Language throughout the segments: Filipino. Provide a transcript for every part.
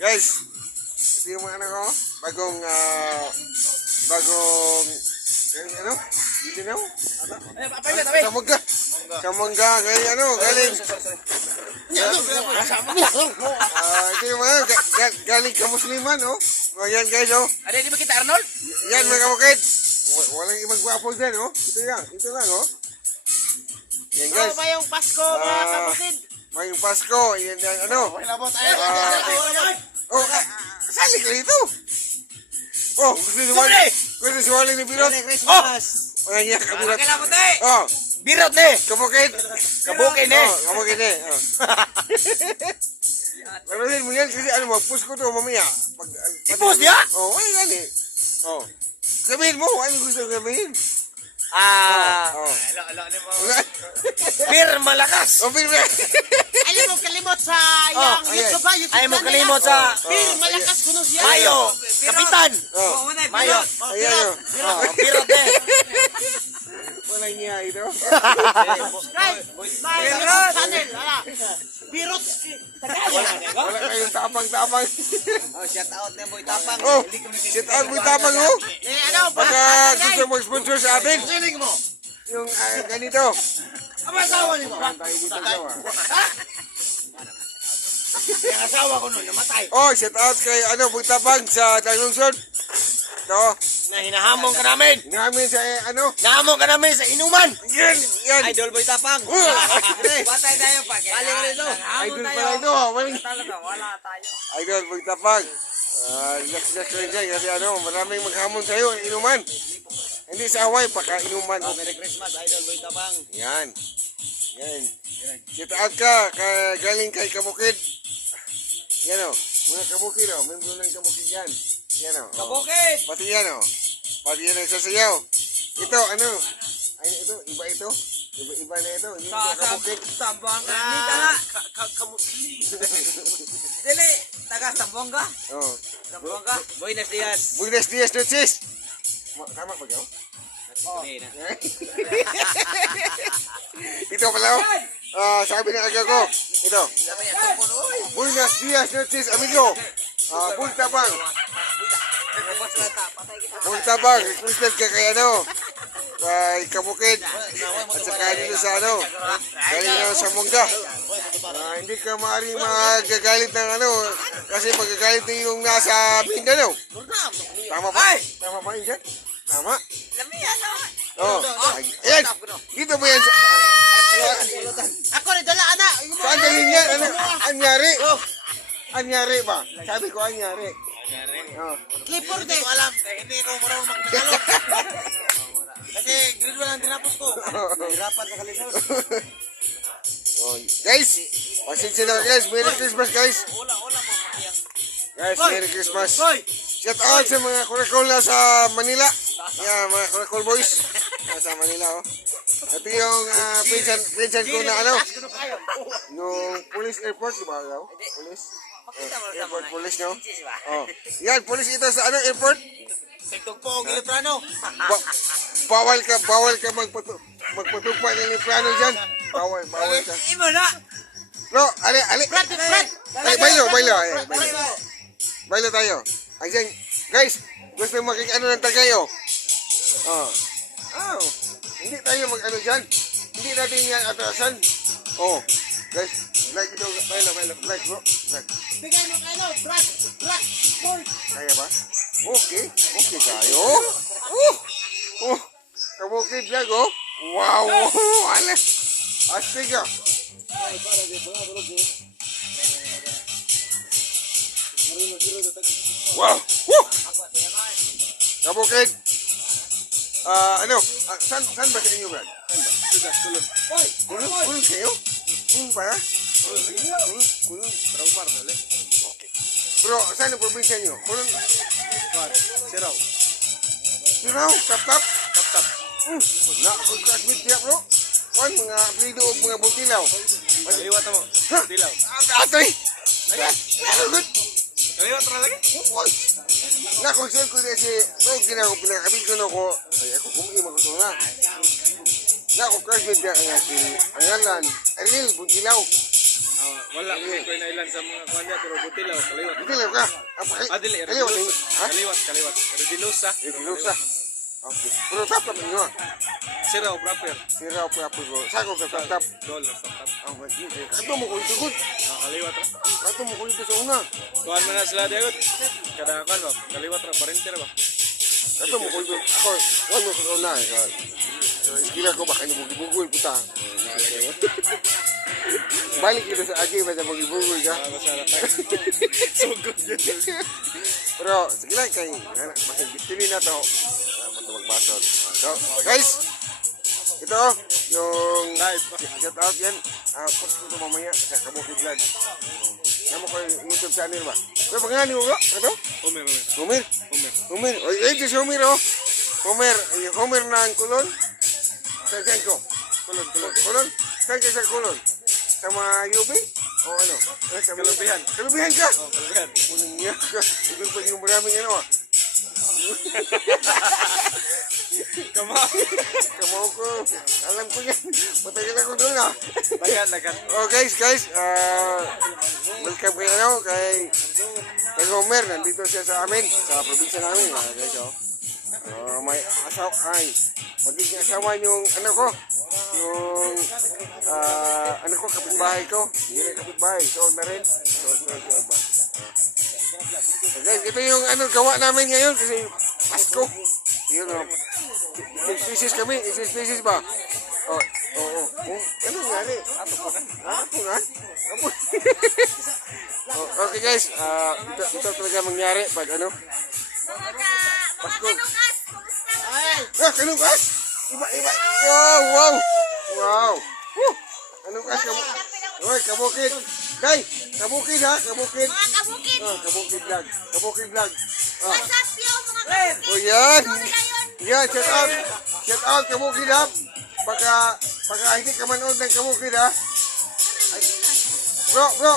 Guys, ito yung mga ano ko, bagong, ano? Hindi na ako. Samangga. Samangga, galing ano, galing. Ito yung mga, galing kamusliman, oh. Ayan guys, oh. Ada di ba kita Arnold? Yan mga kabukid. Walang ibang gwapo dyan, oh. Ito lang, oh. Yan guys. Oh, mayong Pasko mga kabukid. Mayong Pasko, yan, ano. Sali ka dito. Oh, gusto suwali ni Birot. Oh, yan, kabirot. Oh, Birot ne. kabukid. Kabukid ne. Oh, kabukid ne. Oh. Laruin mo yan kasi ano, mag-push ko to mamaya. I-push niya? Oh, ay gani. Oh. Sabihin mo, ano gusto sabihin? Bir malakas. Oh, bir. Ayaw mo kalimot sa yung YouTube ba? Ayaw mo kalimot sa Bir malakas kuno siya. Mayo. Kapitan. Oh. Mayo. Ayan. Birot ne. Wala niya ito. Subscribe. My YouTube channel. Birot. Wala kayong tapang-tapang. Oh, shout out na Boy Tapang. Oh, shout out mo tapang, oh. Baka gusto mag-sponsor sa atin. Siling mo. Yung ganito. Ang asawa ni mo. Tayo dito daw, Yung asawa ko nun, namatay. Oh, shout out kay Bugtapang sa Tanglungsod. Ito. Na hinahamon ka namin. Namin sa Nahamon ka namin sa inuman. yan. Idol Boy Tapang. Batay tayo pa. Galing rin ito. Idol pala ito. Wala tayo. Idol Bugtapang. Relax lang dyan kasi maraming maghamon sa'yo, inuman. Hindi sa Hawaii, paka-inuman. Merry Christmas, Idol Boy Tapang. Yan. Yan. Shout out ka, galing kay Kabukid. Yan o, mga Kabukid o, membro ng Kabukid yan. Yan o. Kabukid! Pati yan o. Pati yan ang sasayaw. Ito, ay ito, iba ito. Iba na ito. Yung Kabukid. Sambuanga. Nita kamusli. Dili, taga Sambuanga. Oh. Sambuanga. Buenos dias. Buenos dias, noches. Tama ba gaw? Ito pala o. Sabi ng aga ko. Ito. Buenos dias, noches, amigo. Bugtapang. Bugtapang. Requested ka kay kay Kabukid. At saka dito sa galing na sa Mongga. Hindi ka maaaring magagalit ng kasi magagalit na yung nasa Mindanao. Tama ba? Tama ba yun dyan? Tama? Oo. Ayan. Dito mo yan. Ako rin dala anak. Saan galing yan? Anyari? Anyari ba? Sabi ko anyari. Clipper din. Hindi ko alam. Hindi ko marunong mag-Tagalog. Kasi grade 1 ang tinapos ko. Hirapan sa kalisod. Guys, pasensya na guys. Merry Christmas guys. Guys, Merry Christmas. Shout out sa mga Kurakol na sa Manila. Yeah, mga Kurakol boys. Sa Manila, oh. Ito yung pinsan ko na nung police airport, di ba? Police? Airport police, no? Oh. Yan, police ito sa airport. Sigtog po, Giliprano. Bawal ka magpatugpa ng Liprano dyan. Bawal ka. Iba na. No, ali. Bailo. Bailo tayo. Ayun, guys, gusto makikano ng tagayo. Hindi tayo mag dyan. Hindi natin yan atrasan. Oh, guys, like ito, bailo, like bro, like. Bigay mo kayo, Brad, boy. Kaya ba? Okay tayo. Kabukid lang, oh. Wow, ala. Astig ah. Wow, Kabukid. Saan ba sa inyo, Brad? Saan ba? Kulun kayo? Kulun ba? Kulun. Okay. Bro, saan ang probinsya nyo? Kulun? Siraw. Tap-tap? Tap-tap. Wala, pag-admit niya, bro. Mga plido o mga buntilaw. Kaliwat mo. Buntilaw. Atoy! Good. Kaliwat mo lagi? Nakonsel ko din si ginagawa pinakabit ko na ko. Ay, ako kumima ko ito na. Ako classmate niya kaya si Angalan Ariel Buntilaw. Wala ko na ilan sa mga kanya pero butilaw kaliwat. Dito lang ka. Adili Kaliwat. Ha? kaliwat. Redilosa. Dilusa. Okay. Pero tap lang nyo. Siraw proper. Sira po apo ko. Sako ka tap. Dollar sa tap. Ang wagi. Kato mo ko ito good. Kaliwat ra. Kato mo ko ito sa una. Kuan man na sila dayon. Kada kan ba kaliwat ra parinter ba. Kato mo ko ito. Ako, wag mo sa una. Kira ko baka nabugibugol puta. Balik kita sa agi ba sa bugibugol ka. Masarap tayo. So good yun. Pero sige lang kay masig destiny na to. Magbasod. So, guys. Ito yung Live pa. shout out yan. Post ko ito mamaya sa Kabuki Vlog. Nama ko yung YouTube channel ba? Pero pangalan mo ba? Ano? Umer. Homer. O, ito si Homer oh. Homer. Yung Homer ng kulon. Saan ko? Kulon? Saan ka sa kulon? Sa mga UB? O ano? Kalubihan. Kalubihan ka? Oh, kaliwat. Unang niya ka. Ibig pa yung maraming ano ah. Kamao ko. Alam ko yan. Matagal ako doon ah. Lagan. Oh guys. Welcome kay ano, kay Homer. Nandito siya sa amin. Sa probinsya namin. Guys oh. May magiging asawa yung ano ko. Yung ano ko, kapitbahay ko. Hindi na kapitbahay. So na rin. So ba. So guys, ito yung ano gawa namin ngayon kasi Pasko. Yun o. Species kami. Species ba? Oo. Ano nangyari? Apo na? Okay guys, ito talaga mangyari pag ano. Pasko. Kanukas! Iba. Wow. Kanukas kamu. Oy, kabukid. Day, kabukid ha, kabukid. Mga kabukid. Kabukid vlog. What's up yo mga kabukid? Oh, yan. Ano na yun? Yan, shout out kabukid ha. Baka hindi ka manood ng kabukid ha. Bro.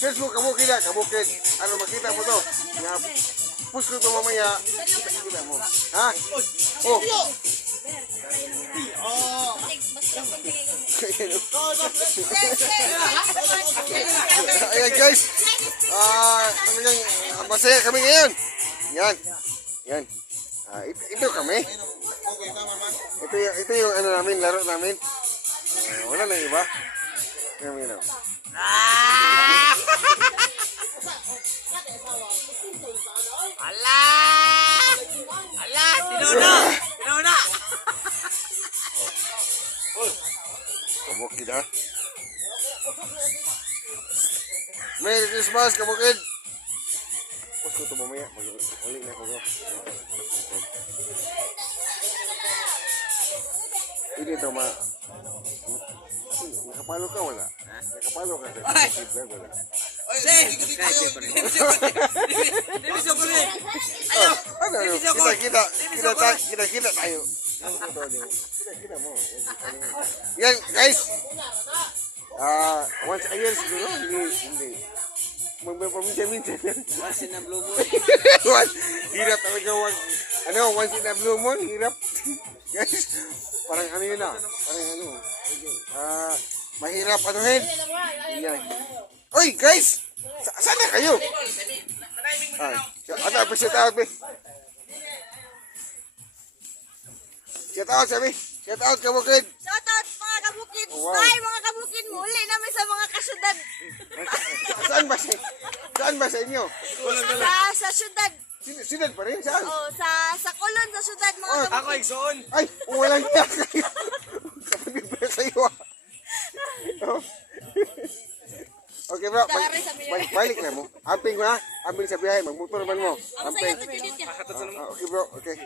Facebook kabukid ha, kabukid. Ano makita mo to? Push ko ito mamaya. Kita mo. Ha? Oh. Ayan guys. Talagang masaya kami ngayon. Yan. Ito kami. Ito yung ano namin, laro namin. Wala nang iba. Kami na. Tinuna! Kabukid ha. Merry Christmas, kabukid. Push ko ito mamaya. Uli na ko. Hindi ito nakapalo ka wala? Nakapalo ka sa kabukid vlog wala? Kita tayo. Kita mo. Yan guys. Once a year siguro. Hindi. Magpapaminsan-minsan. Once in a blue moon. Hirap talaga once in a blue moon, hirap. Guys, parang ano yun ah. Parang ano. Mahirap anuhin. Yan. Oy guys! Saan na kayo? Ano, shout out, be. Shout out, sabi. Shout out, kabukid. Shoutout mga kabukid. Wow. Bye mga kabukid. Muli namin sa mga kasyudad. Saan ba sa inyo? Sa syudad. Sinad pa rin? Saan? Oh, sa kulon sa syudad mga kabukid. Ako igsoon. Ay, walang niya kayo. Kapagid pa kayo ah. Okay bro, balik na mo. Amping mo ha. Amping sa biyahe. Magmotor naman mo. Amping. Okay bro, okay.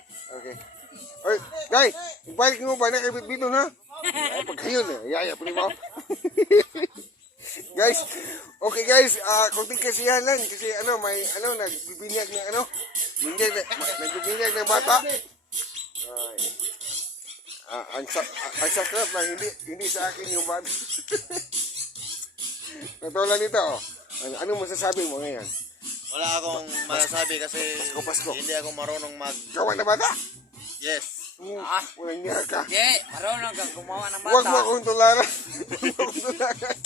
Oy, guys, balik mo ba na kay Bitbito na? Ay, pag kayo na. Yaya, puli mo. Guys, okay guys, konting kasiyahan lang kasi may nagbibinyag ng nagbibinyag ng bata. Ang sakrap lang, hindi sa akin yung bata. Natulad nito, oh. Ano masasabi mo ngayon? Wala akong masasabi kasi Pasko. hindi ako marunong Gawa na bata? Yes. Walang niya ka. Marunong kang gumawa ng Huwag mo bata. akong tularan. Huwag mo akong tularan.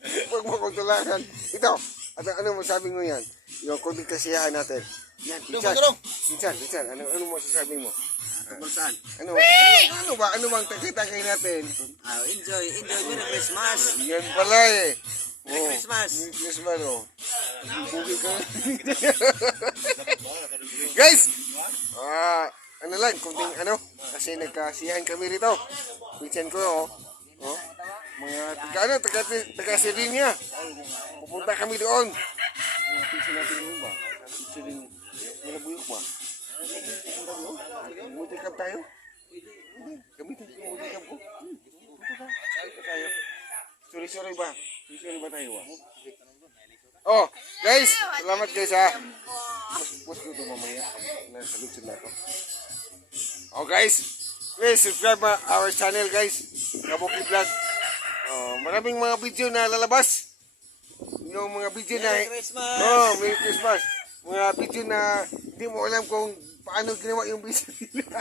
Huwag mo kong tularan. Ito, ano masabi mo yan? Yung kunting kasiyahan natin. Yan, Richard. Richard, ano mo sasabi mo? Tungkol saan? Ano bang tagay natin? Enjoy. Merry Christmas. Yan pala eh. Merry Christmas. Merry Christmas, oh. Bugi ka. Guys! Ano lang, kunting kasi nagkasiyahan kami rito. Pinsan ko, oh. Mga taga Sirinya. Pupunta kami doon. Mga pinsan natin doon ba? Siring, malabuyok ba? Multicam tayo? Gamitin ko yung multicam ko. Punta tayo. Sorry ba? Sorry ba tayo ba? Oh, guys! Salamat guys ha. Post ko ito mamaya. Nasa lutsod na ito. Oh guys, please subscribe our channel guys. Kabuki Vlog. Maraming mga video na lalabas. Yung mga video na Merry Christmas. Mga video na hindi mo alam kung paano ginawa yung video nila.